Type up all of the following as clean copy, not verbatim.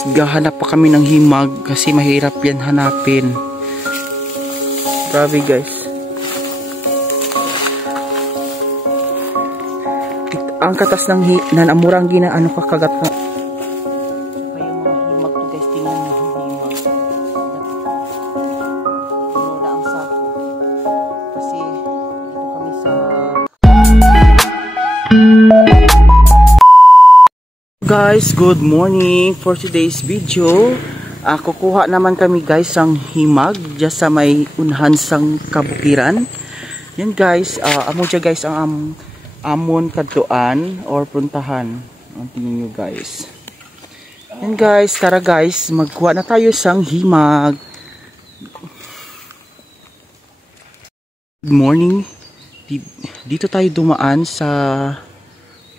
guys, gahanap pa kami ng himag kasi mahirap yan hanapin. Grabe guys. Ang katas ng nanamurang ginaano kakagat ka. Kaya mga himag to guys, tingnan nyo yung himag. Puno na ang sako. Kasi dito kami sa... Guys, good morning. For today's video, kukuha naman kami guys ang himag just sa may unhan sang kabukiran. Yan guys, amo dyan guys ang amon kadtuan or puntahan. Ang tingin nyo guys. Yan guys, tara guys, magkuha na tayo sang himag. Good morning. Dito tayo dumaan sa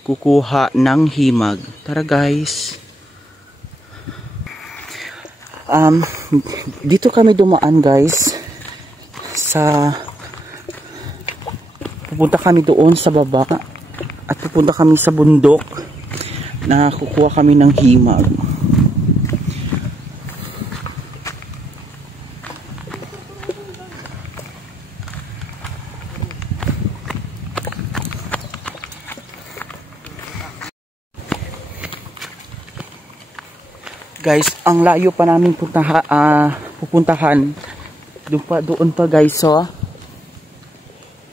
kukuha ng himag. Tara guys. Dito kami dumaan guys sa pupunta kami doon sa baba at pupunta kami sa bundok na kukuha kami ng himag. Guys, ang layo pa namin pupuntahan. Doon pa guys, so.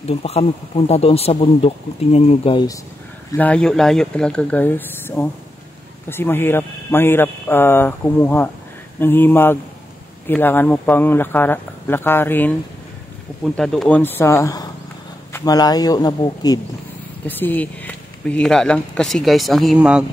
Doon pa kami pupunta doon sa bundok. Tingnan nyo guys. Layo talaga guys. Oh. Kasi mahirap kumuha ng himag. Kailangan mo pang lakarin. Pupunta doon sa malayo na bukid. Kasi bihira lang kasi guys ang himag.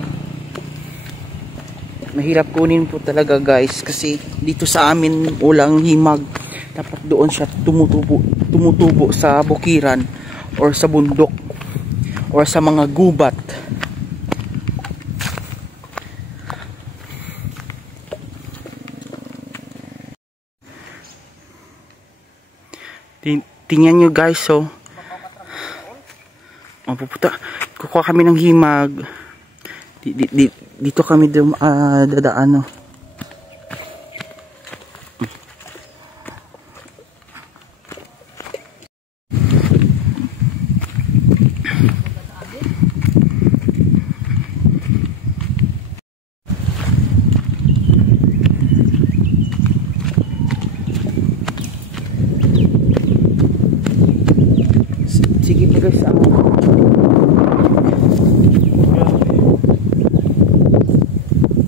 Mahirap kunin po talaga guys kasi dito sa amin walang himag. Dapat doon siya tumutubo sa bukiran or sa bundok or sa mga gubat. Tingnan nyo guys, so kukuha kami ng himag. Dito kami dadaan, no. Sige po guys,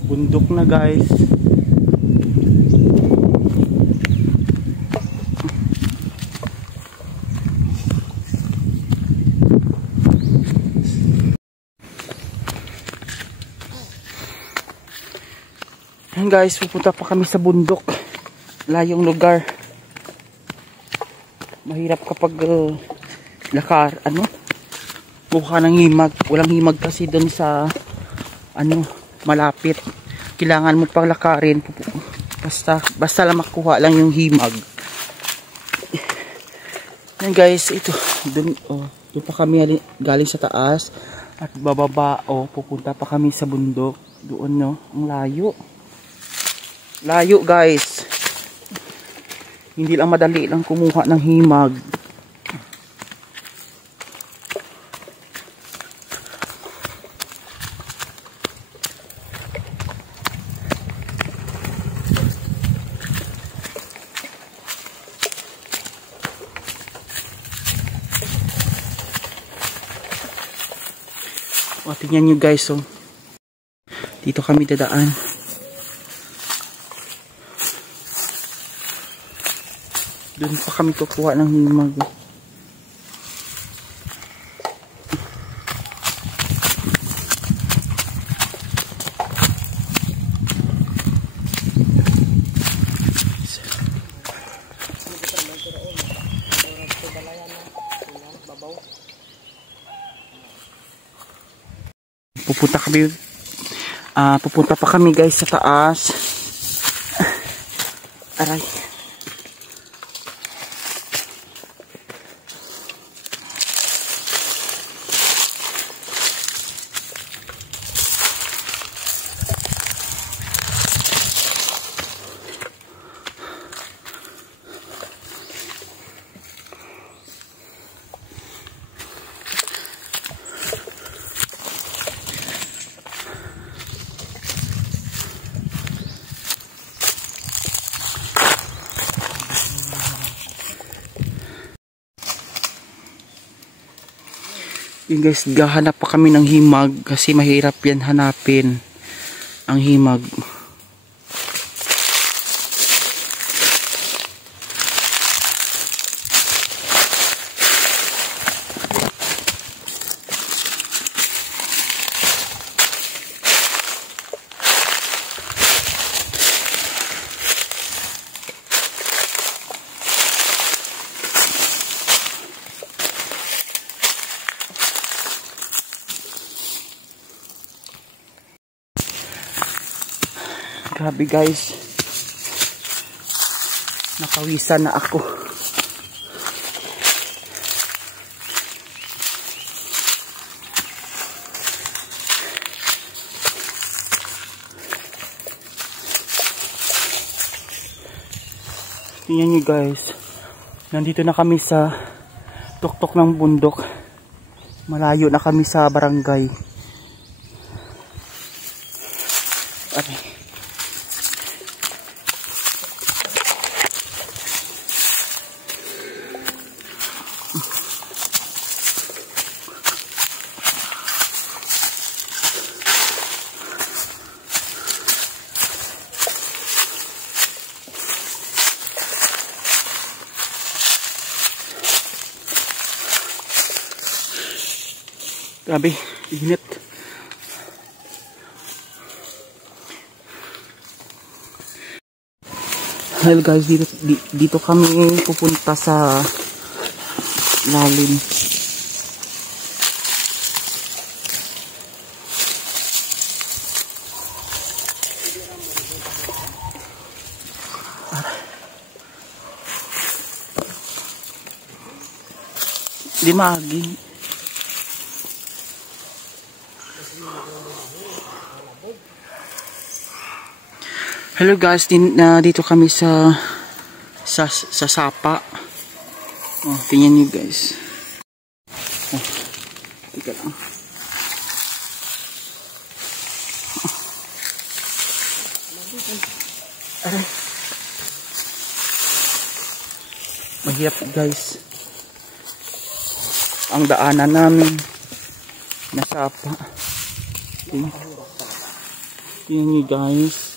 bundok na guys. Ayan guys, pupunta pa kami sa bundok. Layong lugar. Mahirap kapag kuha ng himag. Walang himag kasi doon sa malapit. Kailangan mo pang lakarin. Basta lang makuha lang yung himag. Yan guys, ito doon pa kami galing sa taas at bababa pupunta pa kami sa bundok. Doon, no, ang layo guys. Hindi lang madali lang kumuha ng himag. Tingnan nyo guys, so dito kami dadaan. Doon pa kami kukuha ng himag. Pupunta pa kami guys sa taas. Aray. Yun guys, gahanap pa kami ng himag kasi mahirap yan hanapin ang himag. Grabe guys, nakawisan na ako. Tingnan nyo guys, nandito na kami sa tuktok ng bundok. Malayo na kami sa barangay. Okay. Grabe, init. Well guys, dito kami pupunta sa lalim. Di maagi. Hello guys, dito kami sa sapa. Oh, tingnan niyo guys. Oh, tika lang. Oh. Mahirap guys. Ang daanan namin na sapa. Tingnan niyo guys.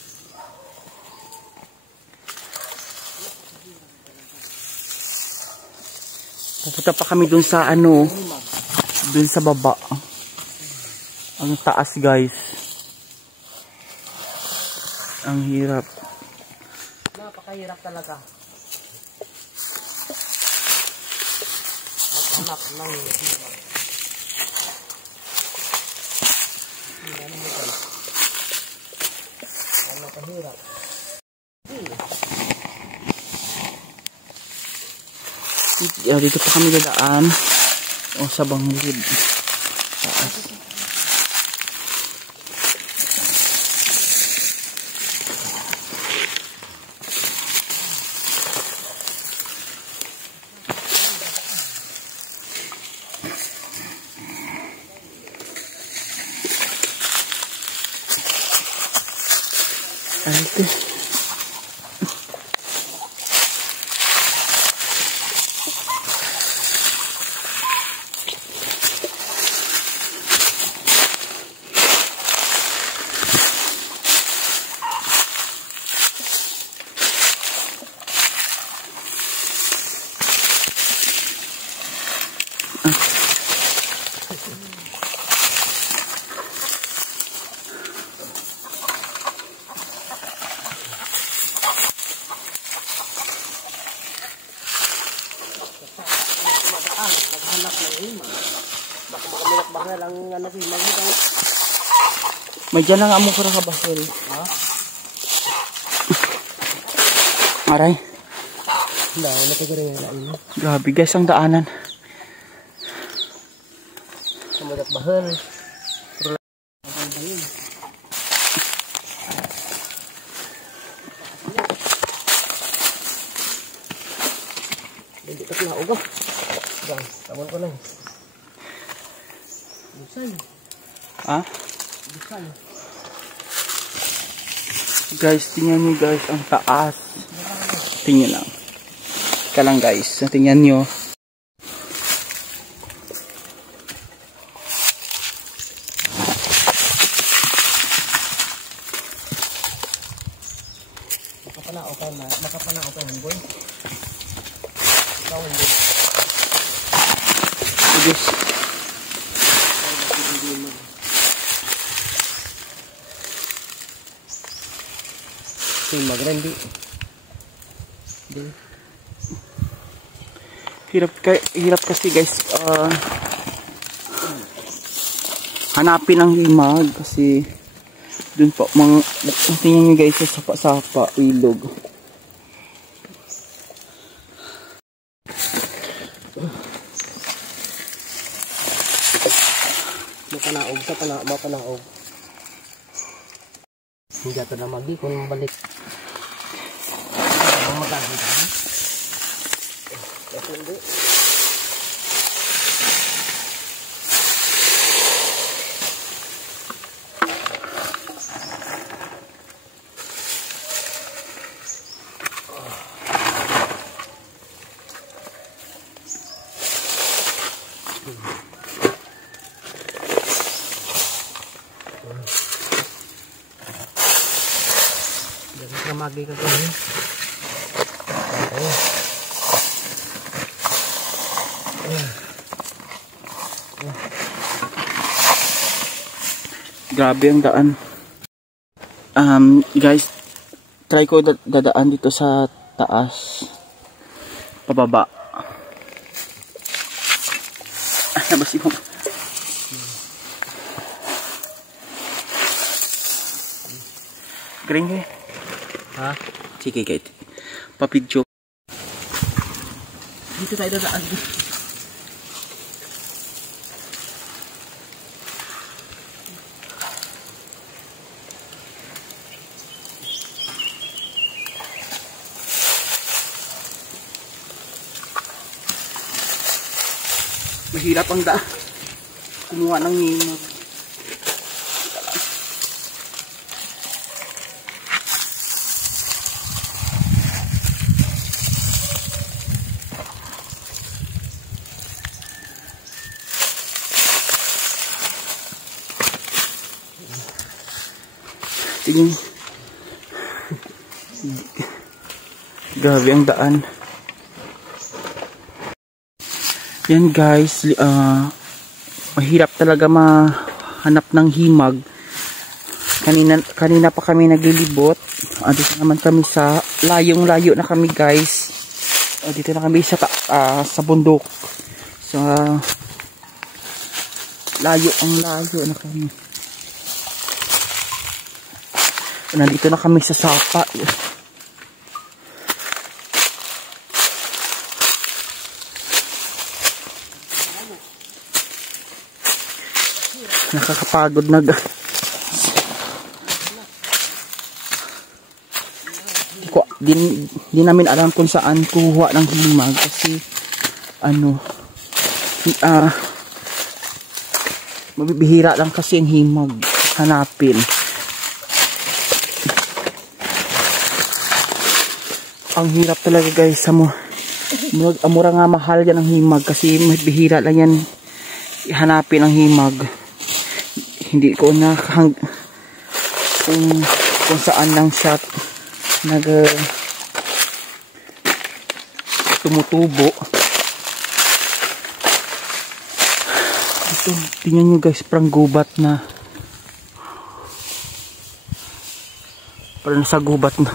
Pupunta pa kami dun sa dun sa baba. Ang taas guys. Ang hirap. Napakahirap talaga. Maghanap ng himag. Ang napahirap. Dito pa kami dadaan o sa bangilid taas. Ate. Naghanap ng himag. Baka makamilak-baka lang nga na himag mo tayo. May dyan lang amo para kabasel. Ha? Aray. Hindi, natigirin nga lain. Grabe guys ang daanan. Kamilak-bahal. Hindi ka na uga. Gang, tawon ko lang. Busay. Ha? Busay. Guys, tingnan nyo guys ang taas. Tingnan lang. Ika lang guys. Tingnan nyo. guys. Magrendi. Hirap kasi guys hanapin ang himag kasi dun pa tingnan nyo guys sa sapa-sapa ilog. Mapanaog. Hindi ito na magi kung balik. Ang magaganda. Hindi. Magi ka kami. Grabe ang daan. Guys, try ko dadaan dito sa taas. Pababa. Labas yung green eh. Ha? Sige guys. Papidyo. Dito tayo dadaan. Mahirap ang daan. Kumuha ng himag. Tingin. Grabe ang daan. Yan guys, mahirap talaga mahanap ng himag. Kanina pa kami naglilibot. Dito naman kami sa layong-layo na kami guys. Dito na kami sa bundok. Sa layo na kami. Nandito na kami sa sapa. Nakakapagod na di namin alam kung saan kuha ng himag kasi mabibihira lang kasi ang himag hanapin. Ang hirap talaga guys mura nga mahal yan ang himag kasi mabihira lang yan hanapin ang himag. Hindi ko na kung saan lang siya tumutubo. Ito, tingnan nyo guys, parang gubat na. Parang nasa gubat na.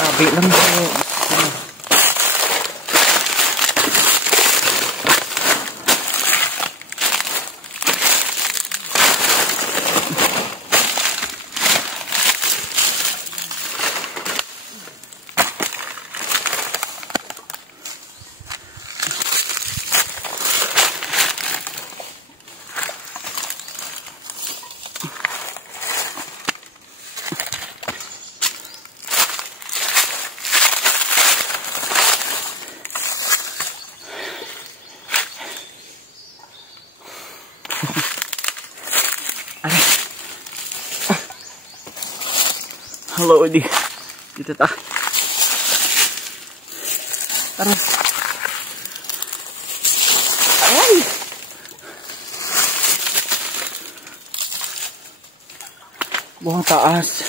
Tabi lang po. Hello, dito ta. Tara. Ay! Buhang taas.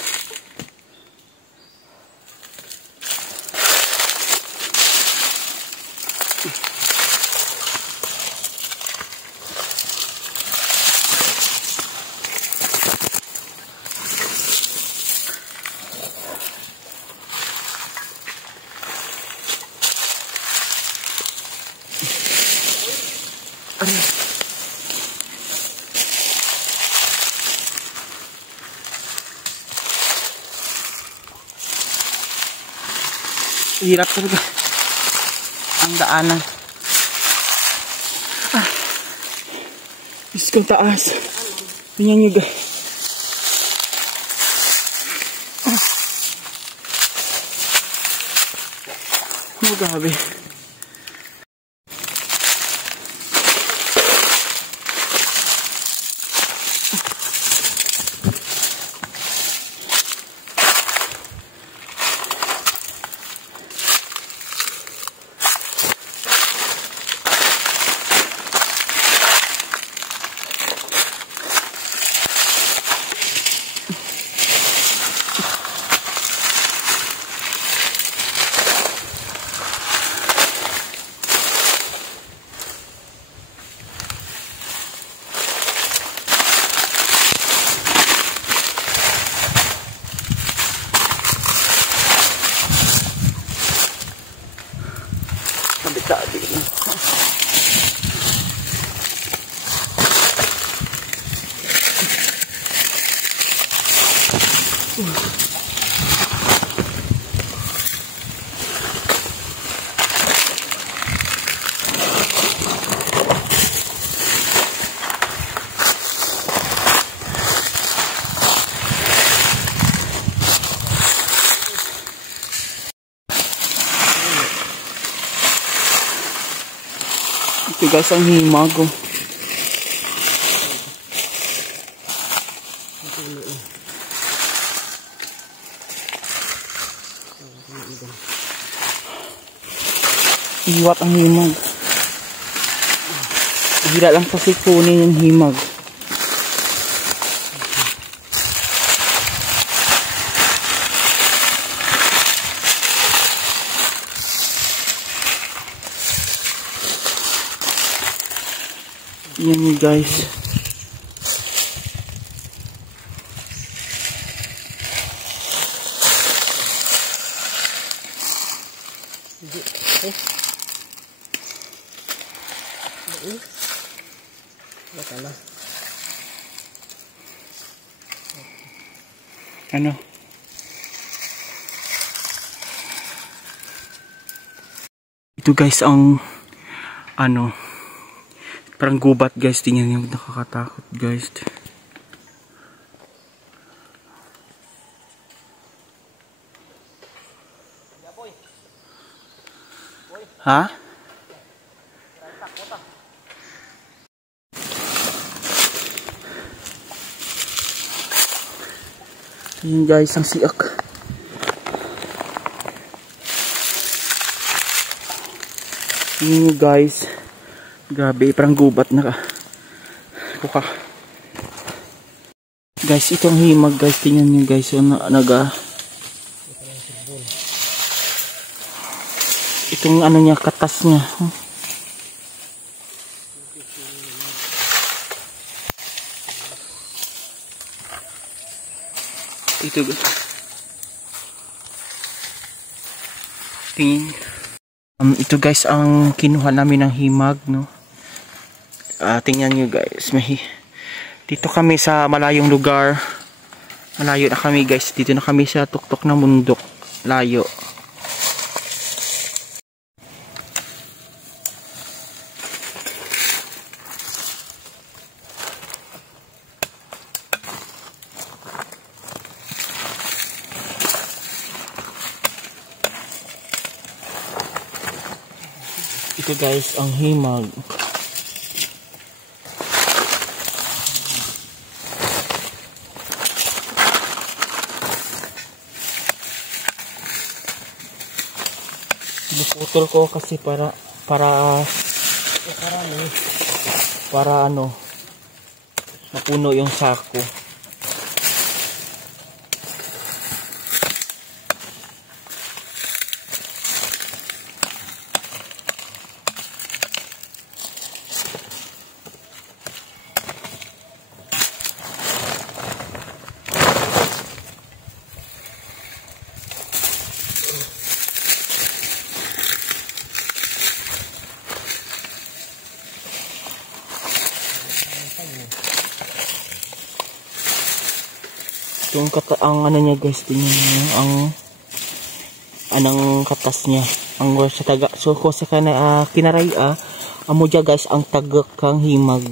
Hirap talaga ang daanan. Diyos kong taas. Tingnan nyo guys. Oh, grabe. Sabi lang. Ito guys ang himag. Iwat ang himag. Hira lang kasi kunin yung himag. Yan yun guys. Ano? Ito guys ang ano, parang gubat guys, tingnan niyo, nakakatakot guys. Ha? Yun guys, ang siak. Yun guys. Grabe, parang gubat na ka. Guys, itong himag guys, tingnan nyo guys, so, itong ano niya, katas niya. Ito tingin. Ito guys ang kinuha namin ng himag, no. Tingnan nyo guys, dito kami sa malayong lugar. Malayo na kami guys, dito na kami sa tuktok ng bundok. Layo. Ito guys ang himag. Pinuputol ko kasi para ano, mapuno yung sako. Yung ang ano niya guys, tingnan niyo ang anang katas niya. Ang sa taga so ko sa kana kinaray amo dia guys ang tagak kang himag.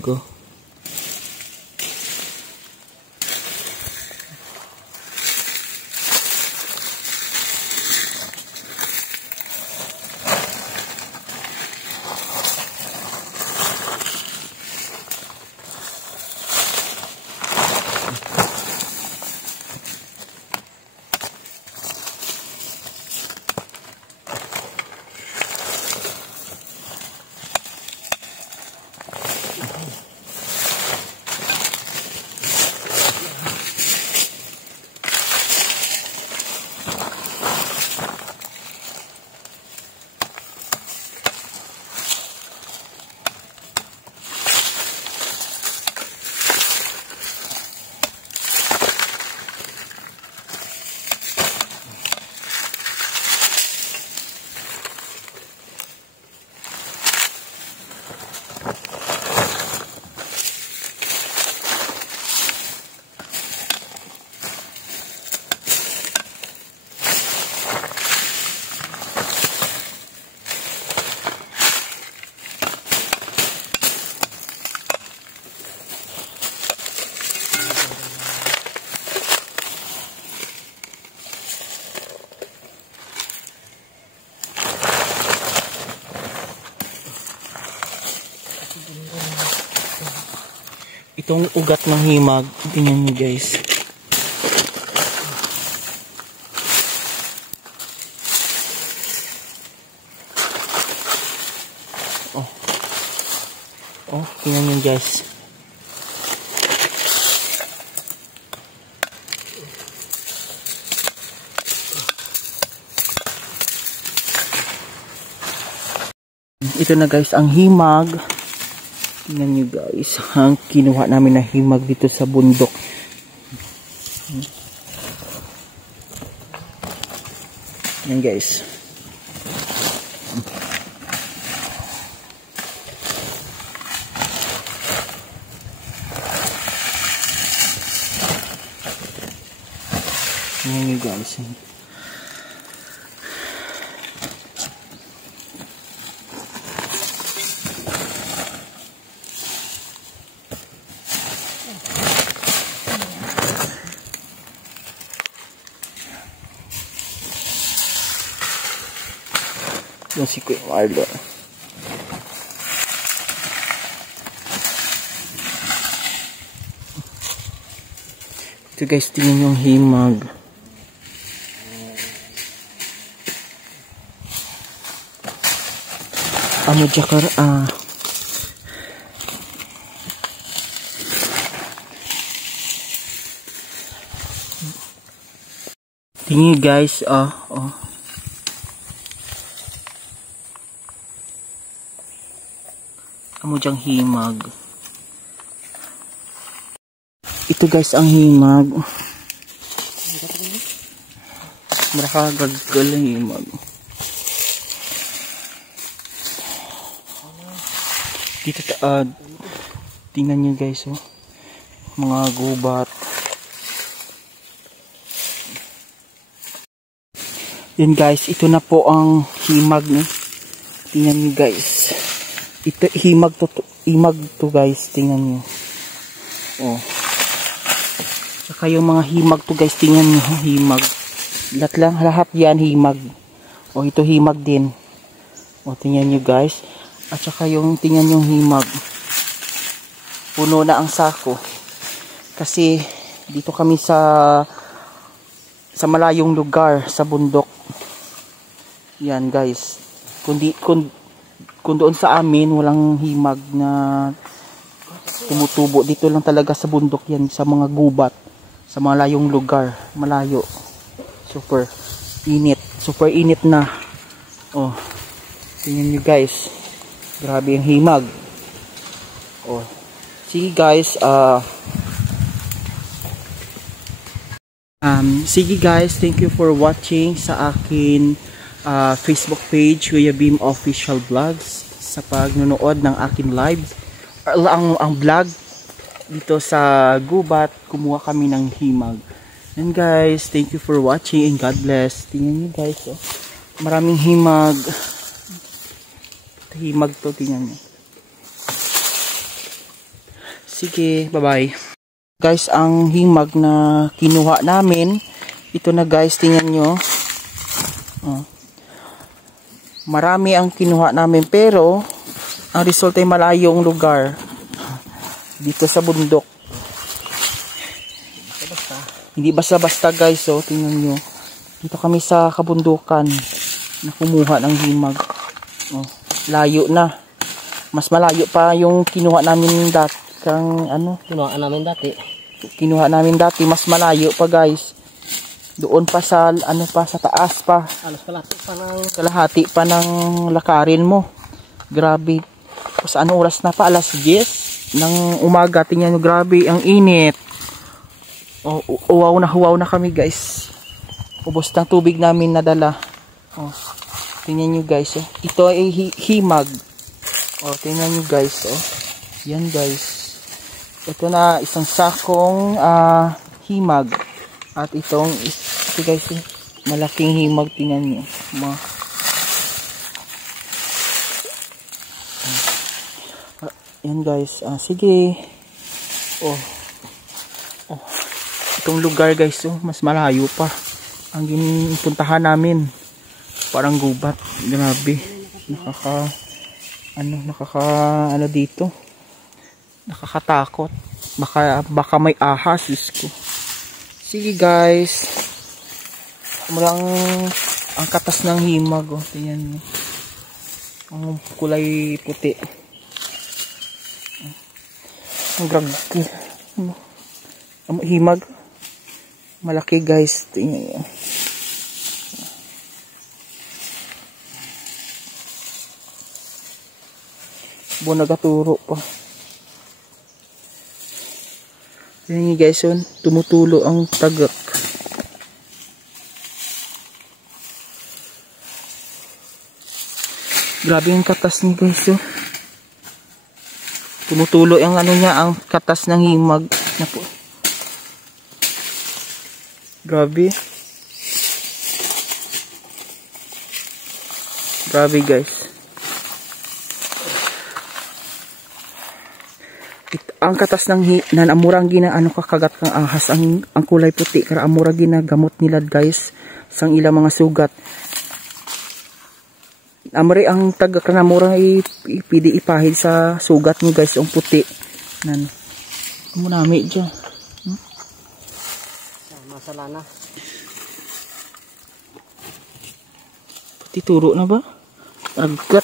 Itong ugat ng himag, tingnan niyo guys. Oh, tingnan niyo guys. Ito na guys ang himag. Tingnan nyo guys, ang kinuha namin na himag dito sa bundok. Yan guys. Tingnan nyo guys. Yan si Kuya Marlon. Ito guys, tingnan yung himag. Amo jakar tingin guys, amo diyang himag. Ito guys ang himag. Marakagagal ang himag. Dito tingnan nyo guys, mga gubat. Yan guys, ito na po ang himag, no? Tingnan nyo guys. Ito himag to guys, tingnan nyo. Oh. Saka yung mga himag to guys, tingnan nyo, himag. Lahat yan himag. Oh, ito himag din. Oh, tingnan nyo guys. At saka yung tingnan yung himag. Puno na ang sako. Kasi dito kami sa malayong lugar, sa bundok. Yan guys. Kung doon sa amin walang himag na tumutubo, dito lang talaga sa bundok yan, sa mga gubat, sa mga layong lugar, malayo. Super init na. Oh, tingnan nyo guys, grabe yung himag. Oh, sige guys, sige guys, thank you for watching sa akin Facebook page, Kuya Beam Official Vlogs, sa pagnunood ng akin live ang vlog dito sa gubat. Kumuha kami ng himag. And guys, thank you for watching and God bless. Tingnan nyo guys, oh. Maraming himag. Himag to, tingnan nyo. Sige, bye-bye. Guys, ang himag na kinuha namin, ito na guys, tingnan nyo. Oh. Marami ang kinuha namin pero ang result ay malayong lugar. Dito sa bundok. Hindi basta-basta guys, oh, tingnan nyo. Dito kami sa kabundukan na kumuha ng himag. Oh, layo na. Mas malayo pa yung kinuha namin dati. Kinuha namin dati, mas malayo pa guys. Doon pa sa sa taas pa. Kalahati pa ng lakarin mo. Grabe. Sa oras na pa? Alas 10 ng umaga. Tingnan nyo, grabe ang init. Oh, huwaw na kami guys. Ubos ng tubig namin nadala. Oh, tingnan nyo guys. Oh. Ito ay himag. Oh, tingnan nyo guys. Oh. Yan guys. Ito na isang sakong himag. At ito guys. Oh. Malaking himag. Tingnan nyo. Yan guys. Sige. Oh. Itong lugar guys, oh, mas malayo pa ang puntahan namin. Parang gubat. Grabe. Nakaka dito. Nakakatakot. Baka may ahas, ko. Sige guys. Malang ang katas ng himag, oh. Tingnan mo. Ang kulay puti. Ang grabe. Ang himag. Malaki guys. Tingnan nyo. Buwan nagaturo pa. Tingnan nyo guys yun. Tumutulo ang tagak. Grabe yung katas niya guys yun. Tumutulo ang ang katas ng himag. Napo. Grabe. Grabe guys. Ang katas ng amurang kakagat kang ahas ang kulay puti kara amura ginagamot nila guys sang ilang mga sugat. Amre ang taga kanamura ipidi ipahid sa sugat ni guys ang puti. Nan. Munami diyan. Masalana. Pati turo na ba? Agat.